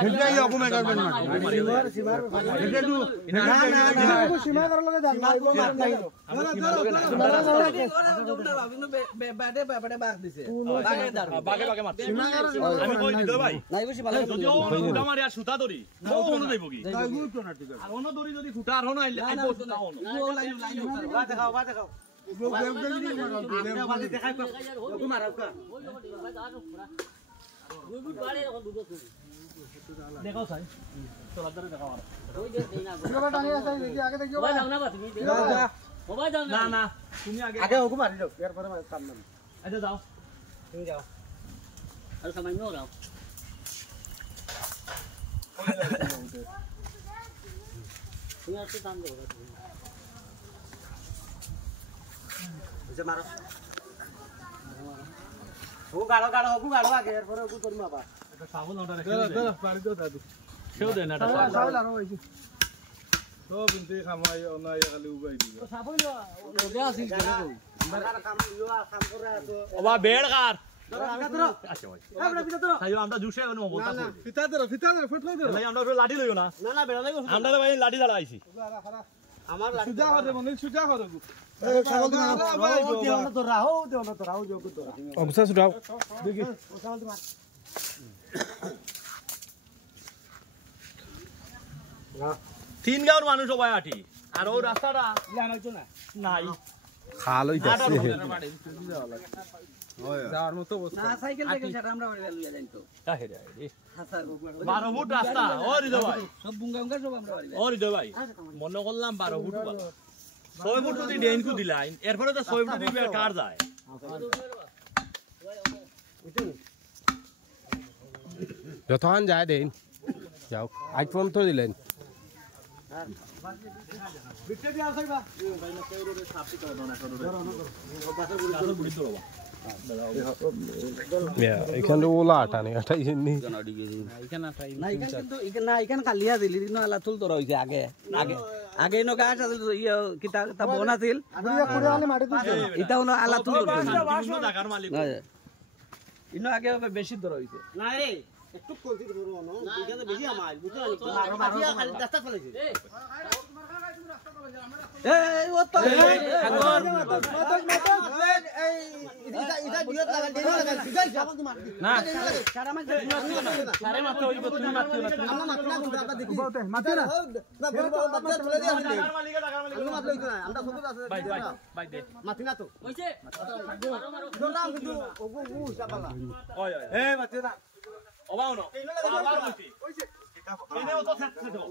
হেডা ইয়া কো মেগার বানি সীমার হেডা তু না সীমা করার লগে যান না মার নাই ব্যাটে বাগ দিছে বাগে দাঁড় বাগে মারতে আমি কই দিতে ভাই নাই বসি ভালো যদি ও ফুটা মারি আর সুতা ধরি ও অন্য দেব কি তাইগু তো না ঠিক আছে আর অন্য ধরি যদি ফুটা আর হন আইলে আইবো না অন্য ও লাইন বা দেখাও বাদে দেখাই কো মারাও কা লোবট বাড়ে এখন দুটো দেখাও সাই তোলা ধরে দেখাও আর ওই যে দেনা তোরা টানি আছে দেখি আগে দেখিও ভাই যাও না বা তুমি ভাই যাও না না তুমি আগে আগে ওকে মারি দাও এরপরে কাম না আচ্ছা যাও তুমি যাও আর সামান্য রাও তুমি আর তো দাম দাও এসে মারো ও গাড়ো আগে এরপরে ওকে করব আবার এটা সাবল অর্ডার রেখে বাড়ি দাও দাদু সেও দেন এটা সাবল আনো হইছে তো বিনতে খামাই অনাই খালি উগাই দিবা সাবল ওটা আসিল আমরা কাম কাম করে আছো ওবা বেড় কার ধরো আচ্ছা ভাই আমরা পিতা ধরো তাই আমরা জুসে এনে বলতা ফিতা ধরো ফট করে ধরো তাই আমরা লাঠি লইও না না বেড়া লাগো আমরা ভাই লাঠি দাঁড়াইছি আমার সুজা করে মনে সুজা করে ছাগল তো রাহো যোগ তো অবস্থা সুরাও দেখি তিন গাঁওর মানুষ সবাই আটি আর ও রাস্তাটা নাই খাল হইতাছে যাওয়ার মতো না সাইকেল থেকে সেটা আমরা বাড়ি লইয়া যাই তো 12 ফুট রাস্তা ও হৃদয় ভাই সব বুঙ্গা বুঙ্গা সব আমরা বাড়ি ও হৃদয় ভাই মনে করলাম 12 ফুট বলা 6 ফুট যদি ডেন কু দিলাই এরপরে তো 6 ফুট দিবে কার যায় যতক্ষণ যায় দেন যাও আজ পর্যন্ত দিলেন এখানে ওলা আটানি আটাই নি না এখানে কালিয়া দিলি দিন আলা তুল তোরা হইছে আগে আগে আগে নো গাছ আছিল ইয়া কিতা তা বনা ছিল এটা হলো আলা তুল বিভিন্ন জায়গার মালিক ইনো আগে বেশি ধরা হইছে না রে একটু কোলতি ধরো না এখানে বেশি আমাল বুঝছো না মারিয়া খালি রাস্তা চলেছে এই ও তো না সারা মাস সারে মাত্র হইব তুমি মাত্র না ভাই দে মাতি না তো হইছে ওই ওই এ মাত্র না ওবাও না আবার হইছে এনে ও তো থাকছে তো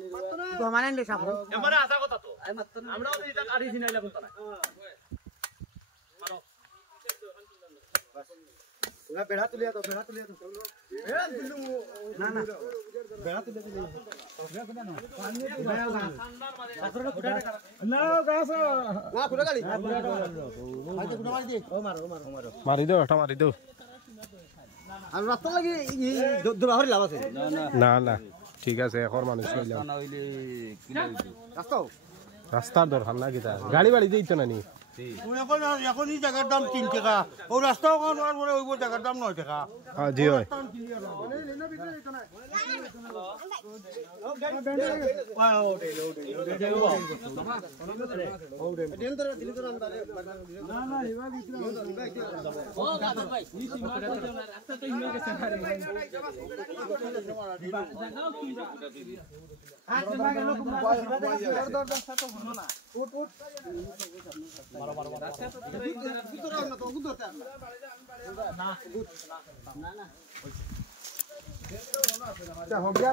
তো মানে নে সাপ এবারে আসা কথা তো আমরা তো এটা কাটি সিনাইলা কথা না মারো না বেড়া তুলিয়া তো না না বেড়া তুলিয়া না গাছ না ফুটা গাড়ি মারি দে ও মারো মারি দাও একটা মারি দাও আর রাস্তা লাগি দূরাহরি লাভ আছে না না ঠিক আছে এখন মানুষ লইলাম রাস্তাও রাস্তার দরকার না কিতা গাড়ি বাড়ি দিইতো না নি এখন এই জায়গার দাম 3 টাকা ও রাস্তাও কোন বলে ওই জায়গার দাম 9 টাকা হ্যাঁ জি হয় ও কাদর ভাই রাস্তা তো ইনো গেছে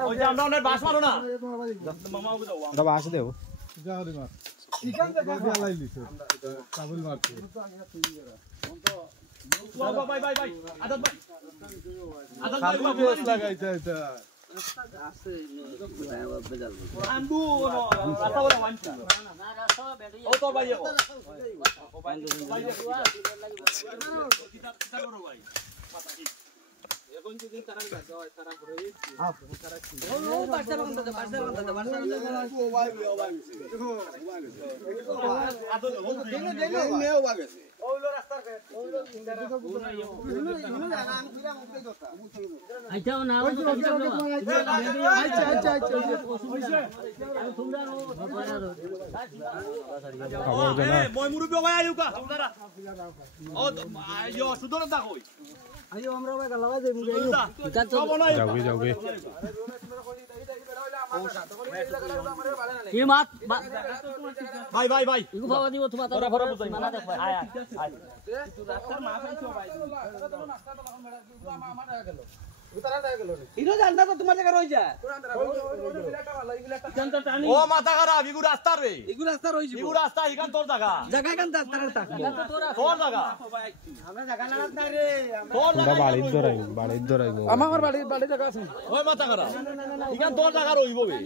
ওই যে আমরা অনেক বাস মারো না মামা ওকে দাও দাও আসে দেও যাওরি মার ইখান থেকে বেলাই লিছে কাবুল মারতে ভাই আদত ভাই কাবুল বেস লাগাইছে এটা আছে বেজাল আন্ডু রাস্তা বলে ওয়ানটা না রাস্তা বেড়ি ও তো ভাই ও ভাই কিতাব করো ভাই এখন যদি তারা তারা করে ও বাচ্চা বন্ধ বাচ্চা ও ভাই আদত নে ও ভাই ওইলো রাস্তা ওইলো আইতাও না ও মই মুরুবি ভাই আইউকা আপনারা ও ইয়ো সুদন দা কই আইও আমরা ভাই গালাবা যাই মুগে যাওগে যাওগে কি মাত ভাই ইগু বাবা দিব তোমার তোরা ভরা বুঝাই মানা দেখ ভাই আয় রাস্তার মা খাইছো ভাই ইনো জানতা তো তোমার জায়গা রই যায় ও মাথা খারাপ ইগু রাস্তার রে ইগু রাস্তা রই যাব ইগু রাস্তা ইখান তোর জায়গা জায়গা কান তার তাক তোর জায়গা আমরা জায়গা না রাস্তা রে তোর তোমরা বাড়ির দরাই আমার বাড়ি জায়গা আছে ওই মাথা খারাপ ইখান তোর জায়গা রইব বে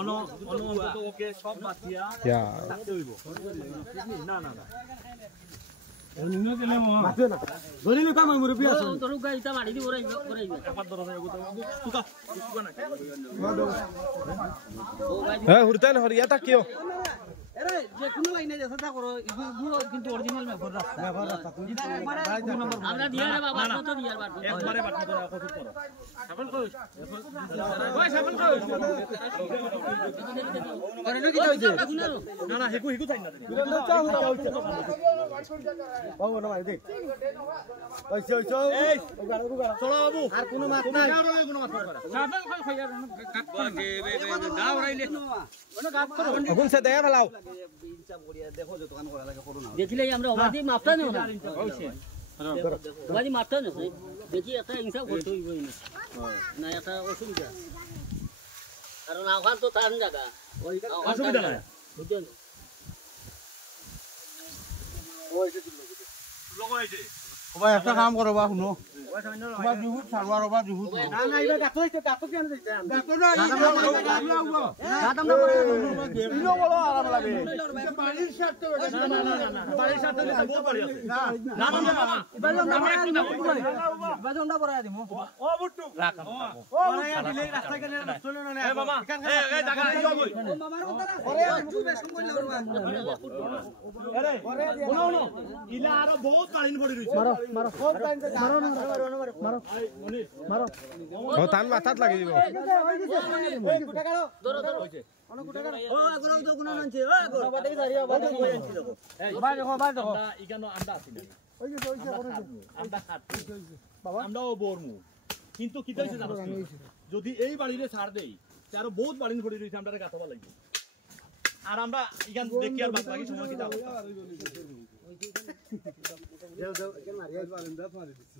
অনো অন্তত ওকে সব বাতিয়া ইয়া থাকতে হইব না নিনো গেলে মো ধরি নি কাম মুরবি আছে তোর গাইতা মারি দি ওরাই একবার ধরো তুকা তুকা না হ্যাঁ হুরতান হরিয়া তা কিও আরে যে কোনো লাইনে যেতে তা করো এগুলো কিন্তু অরিজিনাল ম্যাপর রাস্তা এটা একবারে আমরা দিয়ারে বাবা কত দিয়ার বাট একবারে বাট করে কত করো সাফল কই ওই সাফল কই করে কি হইছে না না হেকু হেকু চাই না বাবু না ভাই দেখ ওইছে ওইছে এই চলো বাবু আর কোনো মাত নাই কোনো মাত করা সাফল কই খাইয়া কাট করে দাও রাইলে ওনা কাট করো এখন সে দেয়া ফেলাও দেখিলে আমরা অবাধি মাপটা নেও না অবাধি মাপটা নেও দেখি একটা হিসাব করতে হইব না একটা অসুবিধা কারণ আওয়াজ তো তার জায়গা অসুবিধা নাই বুঝছেন লগাইছে ওবা একটা কাম করো বা শুনো ওবা জুহুত সারবার ওবা জুহুত না না ইবা গাতো হইছে গাতো কেন দিতে দেখো না গাত আমরা করে ইনো বলো আরাম লাগে বাড়ির সাথে না বাড়ির সাথে বহুত বাড়ি আছে না না না না ইবাজ আমরা করে দিমু ইবাজ আমরা করে দিমু ও বুট্টু রাখ ও বড়িয়া দিলে রাস্তা কেন চলে না এ বাবা এ জায়গা নাই কই মামার কথা না করে জু বেশম কইলা আরে শুনো না ইলা আরো বহুত বাড়ি পড়ি রইছে মারো মারো সব টাইম মারো না মারো মারো ও তান মাথাত লাগি দিব এই গুটা কাড়ো ধরো ধরো অন গুটা কাড়ো ও আগরা তো গুণ নানছে ও আগরা বাটে দাঁড়িয়ে বাটে কই আনছি দেখো বাই দেখো আমরা ইগানো আমরা আছি না ওইছে ওইছে আমরা খাচ্ছি বাবা আমরাও বরমু কিন্তু কি কইছে জানো যদি এই বাড়িরে ছাড় দেই তার বহুত বাড়ি পড়ি রইছে আমরারে গাছবা লাগবে আর আমরা ইগান দেখি আর বাদ বাকি সময় কি যাবো দেও দেও কেন মারিয়া পারেন দা মারি দিছি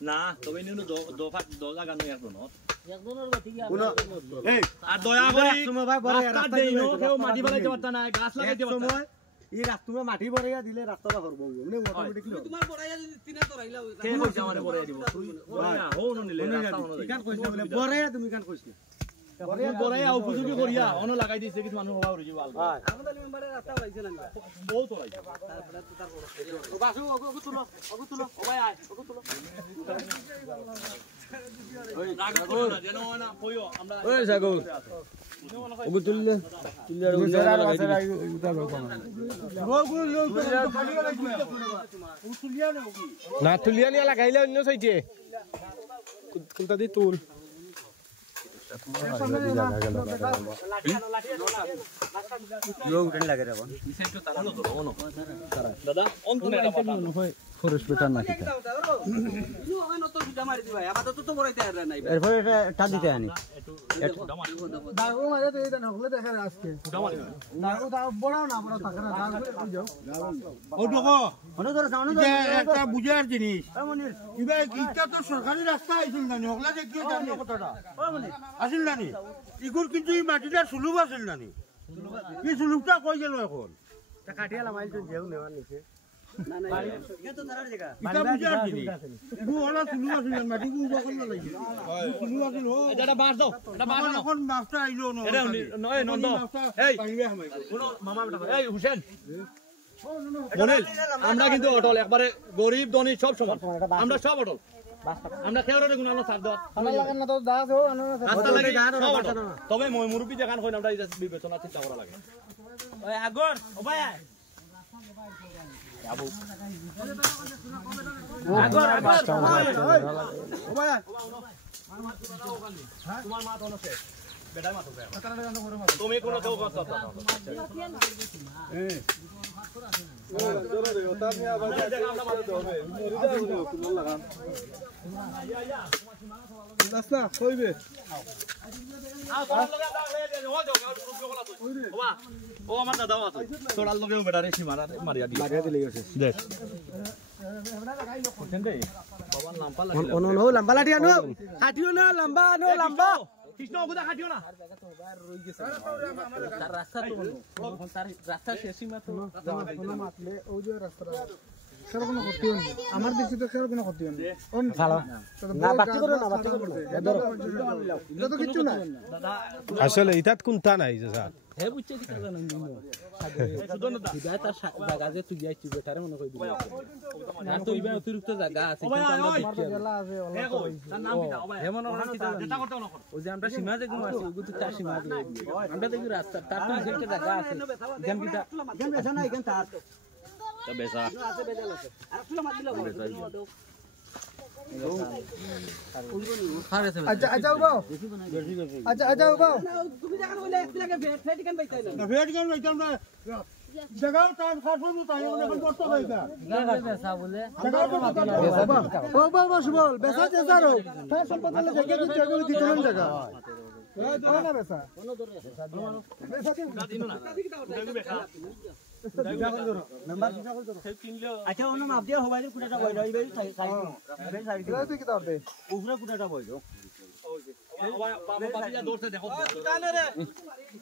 না তবে নিউ দফা দলা গানো একদম একজনের বাতি এই আর দয়া করে সময় ভাই বড় রাস্তা দেইনো কেউ মাটি বানাইতে পারতা না গাছ লাগাইতে পারতা না এই রাস্তা মাটি বড়িয়া দিলে রাস্তাটা করব মানে অটোমেটিকলি তোমার বড়াইয়া যদি তিনা তোরাইলা কে কইছে আমারে বড়াই দিব বড়াই হো ন নিলে রাস্তা হনো কান কইছ বলে বড়িয়া তুমি কান কইছ বড়াই উপযোগী করিয়া অন লাগাই দিছে কিছু মানুষ হওয়া রইছে ভালো আমাদের মেম্বারে রাস্তা পাইছে না বহুত হইছে তারপরে তো তারপর ও বাসু ওগো তুলো ও ভাই আয় ওগো তুলো ওই রাগ করো না যেন না কইও আমরা ওই সাগর ওগো তুললে তুললে আর গুজারার আছে উতা লোক না তুলিয়া নিয়া লাগাইলে অন্য সাইডে কুলতা দি তুল দাদা অন তুমি এটা পাতা ফরেস্ট বেটার না ইনু ওখানে তো সুদা মারি দিবা আপাতত তো বড়াইতে আর নাই এরপর এটা টা দিতে আনি দাগো মারে তো এটা নকলে দেখা আজকে দাগো দাও বড় না বড় থাকে না দাগো কই যাও ও দেখো অন ধরে সামনে যে একটা বুঝার জিনিস কিবা ইটা তো সরকারি রাস্তা আইছিল না হগলা দেখিও জানো কথাটা আসিল না নি ইগুর কিন্তু এই মাটিটা সুলুব আছিল না নি এই সুলুবটা কই গেল এখন তা কাটিয়ালা মাইল তো যেও নেওয়ার নিচে না না এটা তো তারার জায়গা ইটা বুঝার জিনিস ইগু হলা সুলুব আছিল না মাটি গু বকল না লাগি সুলুব আছিল ও এটা বাস দাও এটা বাস দাও এখন মাছটা আইলো না এটা নয় নন্দ এই পানিবে হামাই শুনো মামা বেটা এই হুসেন মনিল আমরা কিন্তু অটল একবারে গরিব ধনী সব সমান আমরা সব অটল আমরা কেউরে গুণ আলো সার দাও আমার লাগেন না তো দাস ও আনো না রাস্তা লাগে সব অটল তবে মই মুরব্বি দেখান কই আমরা এটা বিবেচনা চিন্তা করা লাগে ওই আগর ও ভাই আবু আগর ও ভাই তোমার মা তো আছে বেটাই মা তো তুমি কোন কেউ কথা রাস্তা কইবে ও আমার দাদাও আছে তোরাল লগেও বেটারে সীমানা মারিয়া দি মারিয়া দিলে গেছে দেখ দে বাবার নাম পালা অন অন লম্বা লাঠি আনো কাটিও না লম্বা আনো লম্বা কৃষ্ণ ওগুদা কাটিও না তার রাস্তা তো তার রাস্তা শেষই মাত্র মাতলে ও যে রাস্তা সের কোনো ক্ষতি হয়নি আমার দিকে তো সের কোনো ক্ষতি হয়নি কোন ভালো না বাতি করো না বাতি করো এটা তো কিছু না দাদা আসলে ইতাত কোনটা নাই যে স্যার হে বুঝছে কি জানেন তার জায়গা যে তুই যাইছিস বেটারে মনে কই দিবি না তো ইবা অতিরিক্ত জায়গা আছে কিন্তু আমরা দেখি গেলা আছে তার নাম কি ওবাই হে মনে হয় যেটা করতে না ওই যে আমরা সীমা যে ঘুমাছি ওগুলো তো তার সীমা দিয়ে আমরা দেখি রাস্তা তার তো একটা জায়গা আছে যেন কিটা কেন বেছা নাই কেন তার তা বেসা আছে বেজাল আছে আর তুই মার দিলা আচ্ছা আচ্ছা উবাও আচ্ছা উবাও তুমি জায়গা বলে একলাকে ফেট কেন বাইতে না ফেট কেন বাইতাম না জায়গা টাইম খাসবো তো তাই এখন কষ্ট হইতা জায়গা বেসা বলে বাবা বল বেসা চেজারো তার সম্পদ হলে জায়গা দিতে এগুলো দিতে না জায়গা এই না বেসা বেসা দিন না মেম্বার কি সকল করো আচ্ছা অন্য মাপ দিয়া হবাই কুটাটা বই রই বেই সাইড তুই কি দাও দে উপরে কুটাটা বই দাও ওবাই বাবা বাদিয়া দৌড়তে দেখো কানে রে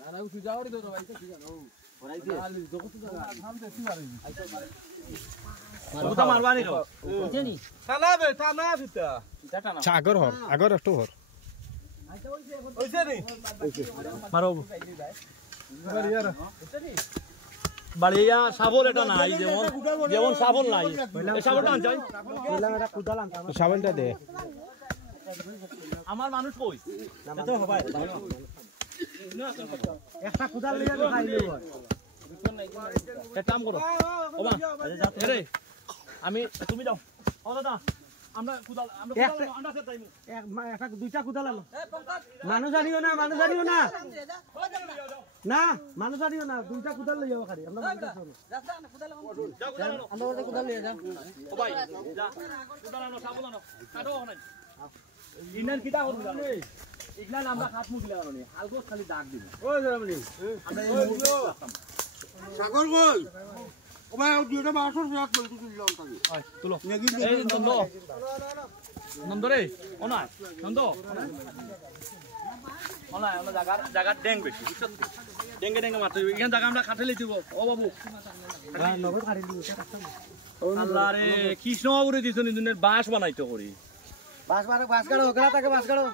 আরে সুজাওড়ি দো ভাই কি জানো ওটা মারবানি তো বুঝেনি থানা ভিতা আগর একটু হর ওইছে নি মারো বাড়িয়া সাবল এটা নাই যেমন সাবল নাই এই সাবলটা আনছাই সাবানটা দে আমার মানুষ কই তো হবাই একটা কুদাল লইয়া তো খাইলো এক কাম করো ওমা রে আমি তুমি যাও ও দাদা আমরা কুদাল আমরা সেট টাইম একটা দুইটা কুদাল আনো মানুষ আনিও না না মানুষ আনিও না দুইটা কুদাল লইয়া খালি আমরা আমরা কুদাল নিয়ে যাও ও ভাই যা কুদাল আনো সাবল আনো কাটো নাই ইনার কিটা করব জানো ইগলা আমরা হাত মুখ লাগানো নি আলগো খালি দাগ দিব ওই জামনি আমরা এই সাগর কই ও ভাই দুইটা মাছর রাত বলতে দিলাম তাকে তুলো এই নন্দ নন্দ রে ওনা নন্দ ওনা আমরা জায়গা ড্যাং বেশি ড্যাঙ্গে মারতে এখানে জায়গা আমরা খাটে লইতে ও বাবু নগদ কাটি দিব আল্লাহ রে কৃষ্ণ বাবুরে দিছনি দুনের বাঁশ বানাইতো করি বাস কাড়ো ওকলা তাকে বাস কাড়ো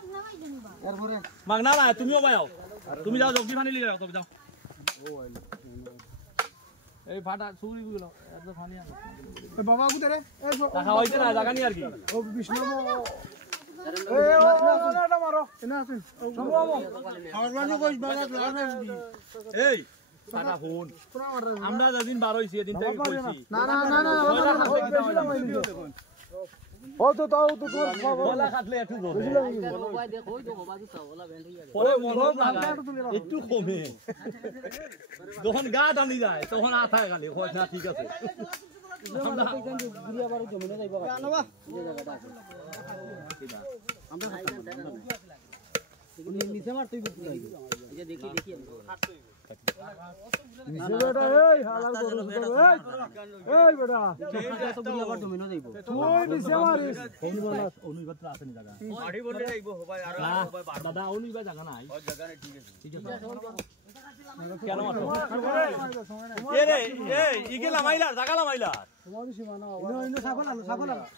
এরপরে মাগনা না তুমিও বায়াও তুমি যাও জগদি পানি লিয়ে রাখো যাও এই ফাটা চুরি গেল এত পানি আছে বাবা কুদারে এই টাকা হইছে না জায়গা নি আর কি ও বিষ্ণু এই ও এটা মারো এনা আছে সম্ভব আমার বাড়ি কই বাবা লাগানো এই ফাটা ফোন আমরা যেদিন বার হইছি এদিন থেকে কইছি না বেশি লাগাই দিও ও তো তাও তো তোর বলা কাটলে একটু বলে ভাই দেখো ওই দেখো বাজু চাওলা বেন্ড হইয়া পরে মন লাগা একটু কমে যখন গা টানি যায় তখন আথায় খালি হয় না ঠিক আছে আমরা কইছেন যে গুড়িয়া বারো জমিনে যাইবা আনবা যে জায়গাটা আছে আমরা নিচে মার তুই বুঝতে পারবি এই যে দেখি নিচে বেটা এই হালাল করো এই বেটা তো গুড়িয়া বারো জমিনে যাইব তুই নিচে মারিস অনুবাদ আছে নি জায়গা বাড়ি বললে যাইবো হবাই আর দাদা অনুবাদ জায়গা নাই ওই জায়গা ঠিক আছে কেন মারছো এ রে এই ইগেলা মাইলার জায়গা মাইলার তোমার সীমানা সাবল আনো